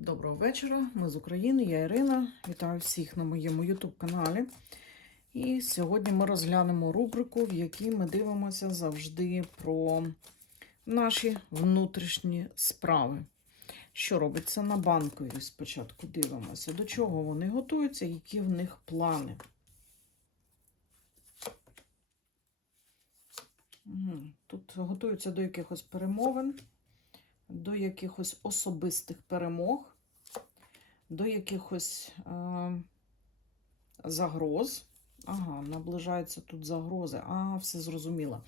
Доброго вечора. Ми з України, я Ірина. Вітаю всіх на моєму YouTube каналі. І сьогодні ми розглянемо рубрику, в якій ми дивимося завжди про наші внутрішні справи. Що робиться на банковій спочатку дивимося, до чого вони готуються, які в них плани. Тут готуються до якихось перемовин до якихось особистих перемог, до якихось е, загроз. Ага, наближаються тут загрози. А, все зрозуміло.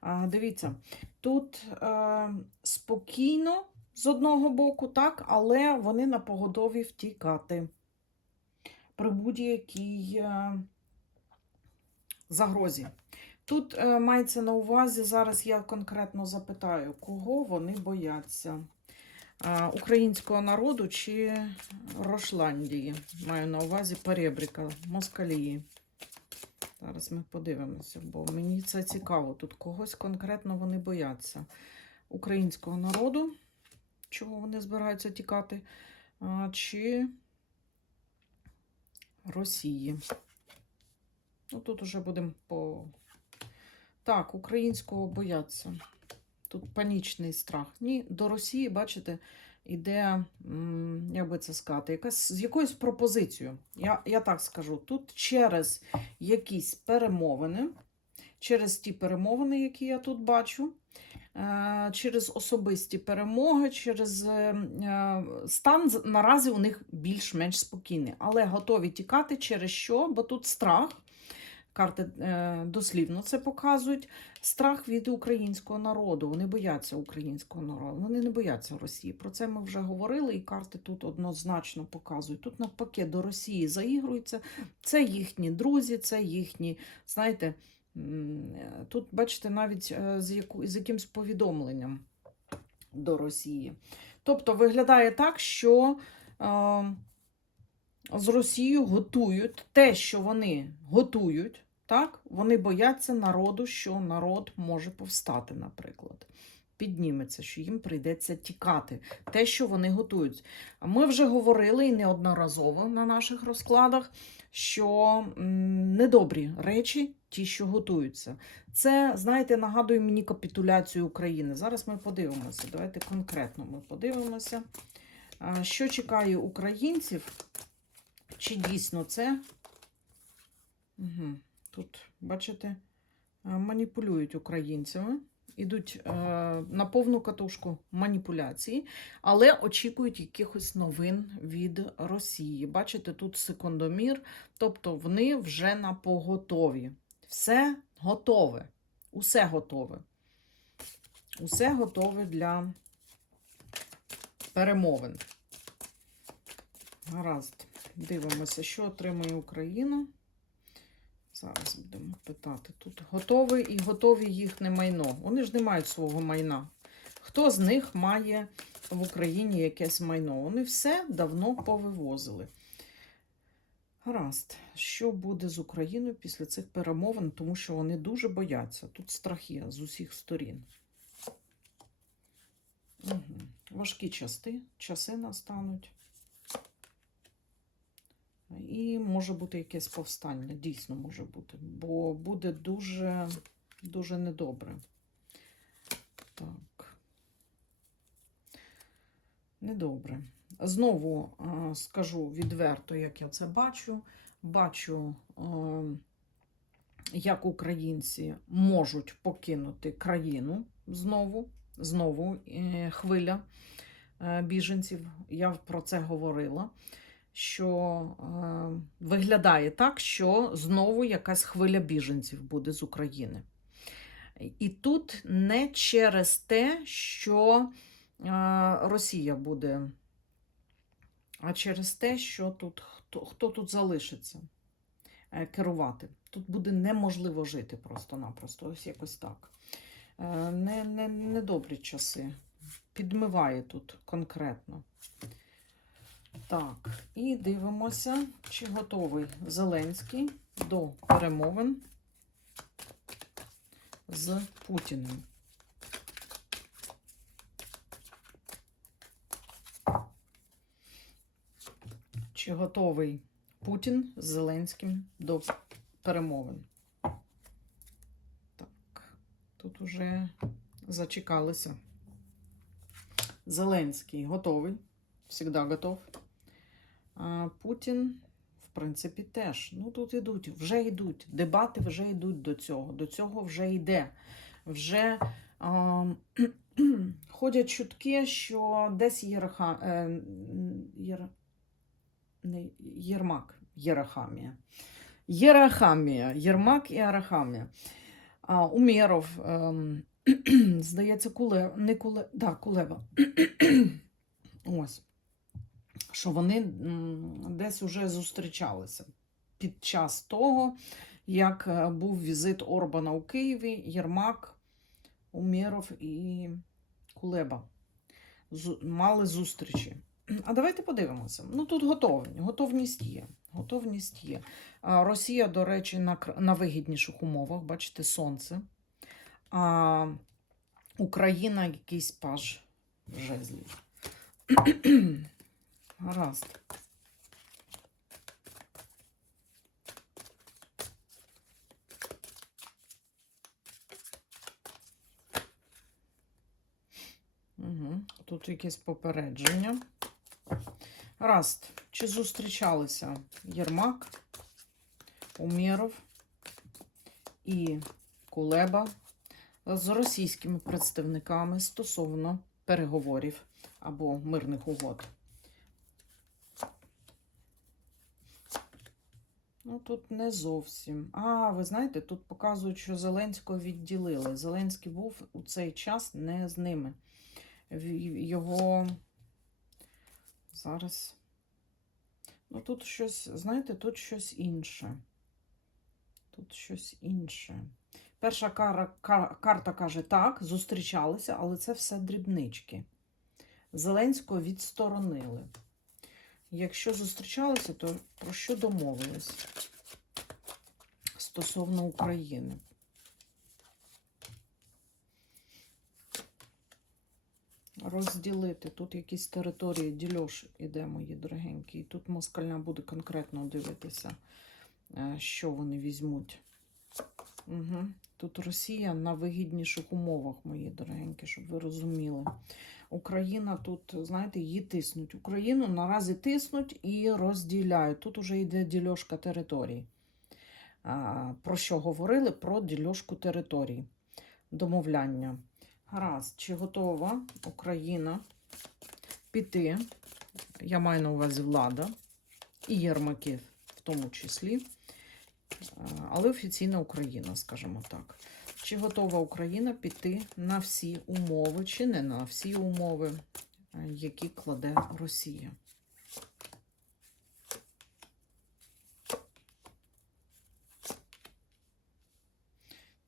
А, Дивіться, тут е, спокійно з одного боку, так, але вони на погодові втікати. При будь-якій е, загрозі. Тут е, мається на увазі, зараз я конкретно запитаю, кого вони бояться? Українського народу чи Рошландії? Маю на увазі перебріка, Москалії. Зараз ми подивимося, бо мені це цікаво. Тут когось конкретно вони бояться. Українського народу, чого вони збираються тікати, чи Росії. Ну, тут уже будемо по. Так, українського бояться. Тут панічний страх. Ні, до Росії, бачите, іде, м, як би це сказати, якась, з якоюсь пропозицією. Я, я так скажу, тут через якісь перемовини, через ті перемовини, які я тут бачу, е, через особисті перемоги, через е, е, стан наразі у них більш-менш спокійний, але готові тікати через що? Бо тут страх. Карти е, дослівно це показують. Страх від українського народу. Вони бояться українського народу. Вони не бояться Росії. Про це ми вже говорили, і карти тут однозначно показують. Тут навпаки до Росії заігруються. Це їхні друзі, це їхні, знаєте, тут, бачите, навіть е, з, яку, з якимсь повідомленням до Росії. Тобто виглядає так, що. Е, з Росією готують те, що вони готують, так? Вони бояться народу, що народ може повстати, наприклад. Підніметься, що їм прийдеться тікати. Те, що вони готують. Ми вже говорили і неодноразово на наших розкладах, що недобрі речі, ті, що готуються. Це, знаєте, нагадує мені капітуляцію України. Зараз ми подивимося. Давайте конкретно ми подивимося, що чекає українців. Чи дійсно це? Угу. Тут, бачите, е, маніпулюють українцями, ідуть е, на повну катушку маніпуляції, але очікують якихось новин від Росії. Бачите, тут секундомір, тобто вони вже на поготові. Все готове. Усе готове. Усе готове для перемовин. Гаразд. Дивимося, що отримує Україна. Зараз будемо питати. Тут готове і готові їхнє майно. Вони ж не мають свого майна. Хто з них має в Україні якесь майно? Вони все давно повивозили. Гаразд, що буде з Україною після цих перемовин, тому що вони дуже бояться. Тут страх є з усіх сторін. Угу. Важкі части, часи настануть. І може бути якесь повстання, дійсно може бути, бо буде дуже, дуже недобре. Так. Недобре. Знову скажу відверто, як я це бачу. Бачу, як українці можуть покинути країну знову, знову е, хвиля е, біженців. Я про це говорила що е, виглядає так, що знову якась хвиля біженців буде з України. І тут не через те, що е, Росія буде, а через те, що тут хто, хто тут залишиться е, керувати. Тут буде неможливо жити просто-напросто. Ось якось так. Е, не, не, Недобрі часи. Підмиває тут конкретно. Так, і дивимося, чи готовий Зеленський до перемовин з Путіним. Чи готовий Путін з Зеленським до перемовин? Так, тут уже зачекалися. Зеленський готовий, завжди готов. А Путін, в принципі, теж. Ну, тут ідуть, вже йдуть. Дебати вже йдуть до цього. До цього вже йде. Вже а, ходять чутки, що десь Єрха, е, Єр, не, Єрмак, Єрахамія. Єрахамія, Єрмак і Арахамія. А, Умєров, ем, здається, Кулева, не Куле, да, Кулева. Ось. Що вони десь уже зустрічалися під час того, як е, був візит Орбана у Києві, Єрмак, Умєров і Кулеба. Мали зустрічі. А давайте подивимося. Ну тут готовні, готовність є. Готовність є. Росія, до речі, на, на вигідніших умовах, бачите, сонце. А Україна якийсь паж жезлів. Гаразд. Угу. Тут якесь попередження. Гаразд. Чи зустрічалися Єрмак, Умєров і Кулеба з російськими представниками стосовно переговорів або мирних угод? Ну, тут не зовсім. А, ви знаєте, тут показують, що Зеленського відділили. Зеленський був у цей час не з ними. Його зараз. Ну, тут щось, знаєте, тут щось інше. Тут щось інше. Перша кара, ка- карта каже так, зустрічалися, але це все дрібнички. Зеленського відсторонили. Якщо зустрічалися, то про що домовились стосовно України? Розділити. Тут якісь території дільош іде, мої дорогенькі. І тут москальня буде конкретно дивитися, е, що вони візьмуть. Угу. Тут Росія на вигідніших умовах, мої дорогенькі, щоб ви розуміли. Україна тут, знаєте, її тиснуть. Україну наразі тиснуть і розділяють. Тут уже йде дільошка територій. Про що говорили? Про дільошку територій. Домовляння. Гаразд, чи готова Україна піти? Я маю на увазі влада і Єрмаків в тому числі. Але офіційна Україна, скажімо так. Чи готова Україна піти на всі умови, чи не на всі умови, е, які кладе Росія?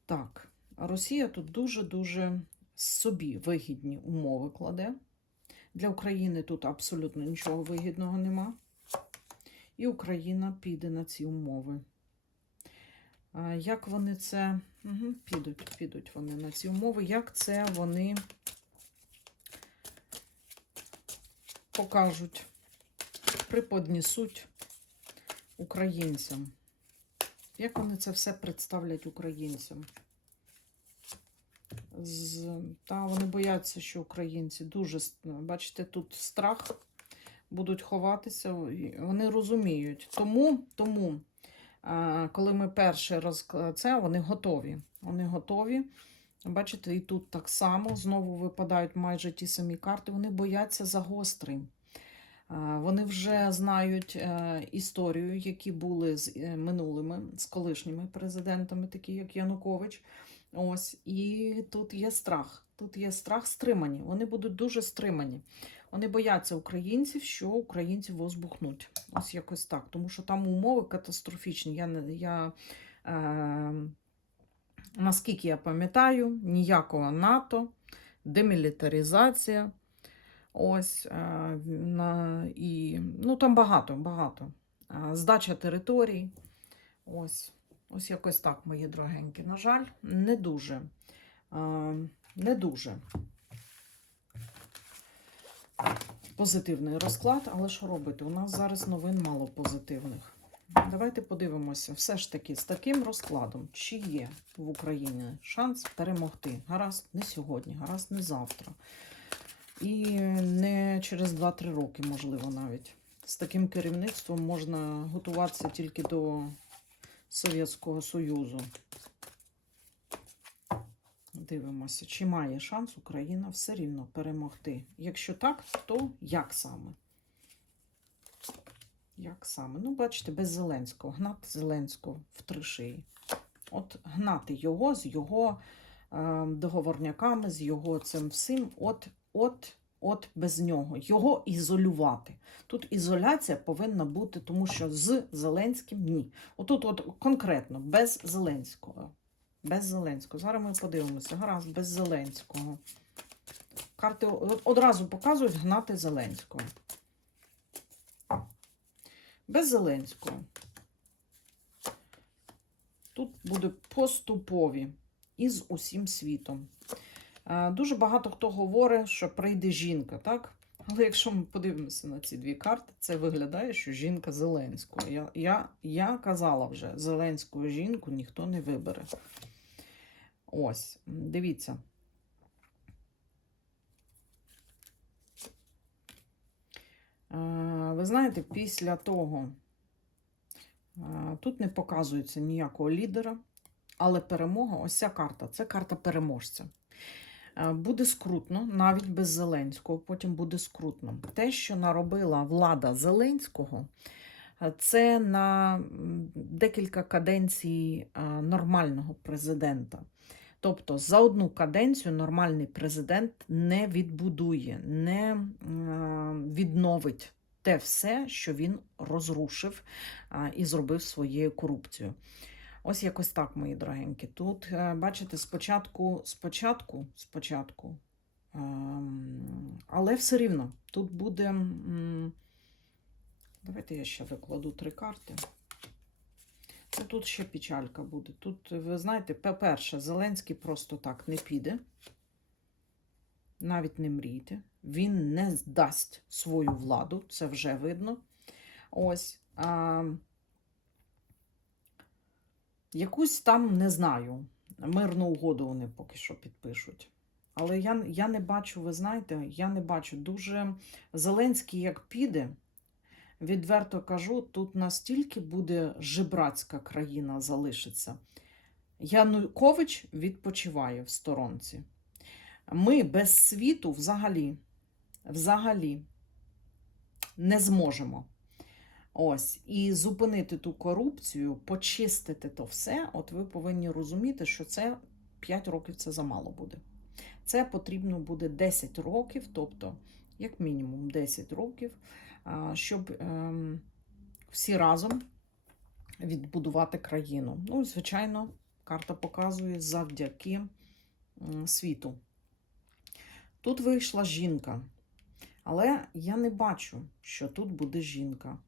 Так, Росія тут дуже-дуже собі вигідні умови кладе. Для України тут абсолютно нічого вигідного нема. І Україна піде на ці умови. А Як вони це угу, підуть, підуть вони на ці умови, як це вони покажуть, приподнесуть українцям? Як вони це все представлять українцям? З, та вони бояться, що українці дуже бачите, тут страх будуть ховатися. Вони розуміють. Тому, тому коли ми перший раз це, вони готові. Вони готові. Бачите, і тут так само знову випадають майже ті самі карти. Вони бояться загострень. Вони вже знають е, історію, які були з е, минулими, з колишніми президентами, такі як Янукович. Ось, і тут є страх. Тут є страх стримані. Вони будуть дуже стримані. Вони бояться українців, що українці возбухнуть. Ось якось так. Тому що там умови катастрофічні. Я, я, е, наскільки я пам'ятаю, ніякого НАТО, демілітаризація. Ось, е, на, і, ну там багато, багато. Е, Здача територій. Ось, ось якось так, мої дорогенькі. На жаль, не дуже. Е, Не дуже. Позитивний розклад, але що робити? У нас зараз новин мало позитивних. Давайте подивимося, все ж таки, з таким розкладом, чи є в Україні шанс перемогти. Гаразд не сьогодні, гаразд не завтра. І не через 2-3 роки, можливо, навіть. З таким керівництвом можна готуватися тільки до Совєтського Союзу. Дивимося, чи має шанс Україна все рівно перемогти. Якщо так, то як саме? Як саме? Ну, бачите, без Зеленського. Гнати Зеленського в три шиї. От гнати його з його е, договорняками, з його цим всім, от, от, от без нього. Його ізолювати. Тут ізоляція повинна бути, тому що з Зеленським ні. Отут, от конкретно, без Зеленського. Без Зеленського. Зараз ми подивимося. Гаразд, без Зеленського. Карти одразу показують гнати Зеленського. Без Зеленського. Тут буде поступові із усім світом. Е, Дуже багато хто говорить, що прийде жінка, так? Але якщо ми подивимося на ці дві карти, це виглядає, що жінка Зеленського. Я, я, я казала вже, Зеленську жінку ніхто не вибере. Ось, дивіться. Е, Ви знаєте, після того е, тут не показується ніякого лідера, але перемога, ось ця карта це карта переможця. Е, Буде скрутно, навіть без Зеленського, потім буде скрутно. Те, що наробила влада Зеленського, це на декілька каденцій нормального президента. Тобто за одну каденцію нормальний президент не відбудує, не е, відновить те все, що він розрушив і зробив своєю корупцією. Ось якось так, мої дорогенькі. Тут, е, бачите, спочатку, спочатку, спочатку, ем, але все рівно тут буде. Давайте я ще викладу три карти. Ну, Тут ще печалька буде. Тут, ви знаєте, по-перше, Зеленський просто так не піде. Навіть не мрійте. Він не здасть свою владу, це вже видно. Ось. А, якусь там, не знаю, мирну угоду вони поки що підпишуть. Але я, я не бачу, ви знаєте, я не бачу. Дуже Зеленський, як піде, відверто кажу, тут настільки буде жебрацька країна залишиться. Янукович відпочиває в сторонці. Ми без світу взагалі, взагалі не зможемо. Ось, і зупинити ту корупцію, почистити то все. От ви повинні розуміти, що це 5 років це замало буде. Це потрібно буде 10 років, тобто, як мінімум, 10 років, щоб ем, всі разом відбудувати країну. Ну, звичайно, карта показує завдяки світу. Тут вийшла жінка, але я не бачу, що тут буде жінка.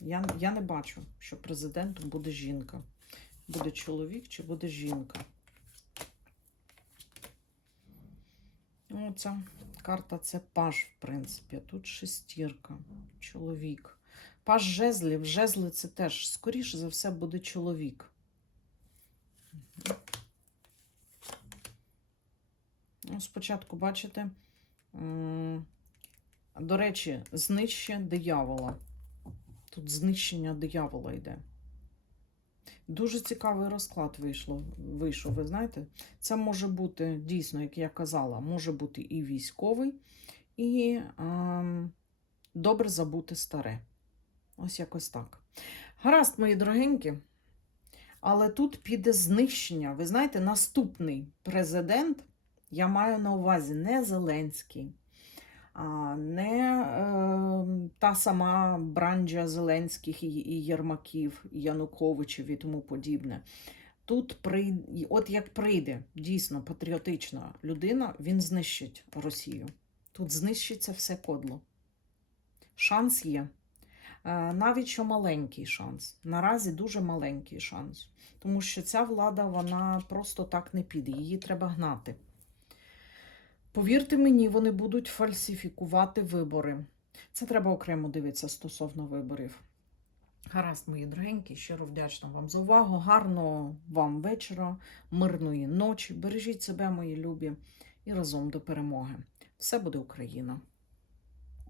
Я, я не бачу, що президентом буде жінка. Буде чоловік чи буде жінка. Ну, ця карта це паж, в принципі. Тут шестірка, чоловік. Паж жезлів, жезли це теж, скоріше за все, буде чоловік. Ну, спочатку, бачите, до речі, знищення диявола. Тут знищення диявола йде. Дуже цікавий розклад вийшло, вийшов, ви знаєте. Це може бути дійсно, як я казала, може бути і військовий, і ем, добре забути старе. Ось якось так. Гаразд, мої дорогенькі. Але тут піде знищення. Ви знаєте, наступний президент, я маю на увазі не Зеленський, а не е, та сама бранджа Зеленських і, Єрмаків, Януковичів і тому подібне. Тут прийде, от як прийде дійсно патріотична людина, він знищить Росію. Тут знищиться все кодло. Шанс є. Е, Навіть що маленький шанс. Наразі дуже маленький шанс. Тому що ця влада вона просто так не піде. Її треба гнати. Повірте мені, вони будуть фальсифікувати вибори. Це треба окремо дивитися стосовно виборів. Гаразд, мої дорогенькі, щиро вдячна вам за увагу. Гарного вам вечора, мирної ночі. Бережіть себе, мої любі, і разом до перемоги. Все буде Україна!